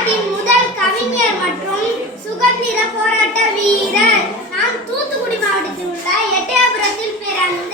தமிழ்நாட்டின் முதல் கவிஞர் மற்றும் சுதந்திர போராட்ட வீரர். நான் தூத்துக்குடி மாவட்டத்தில் உள்ள எட்டயபுரத்தில் பிறந்தேன்.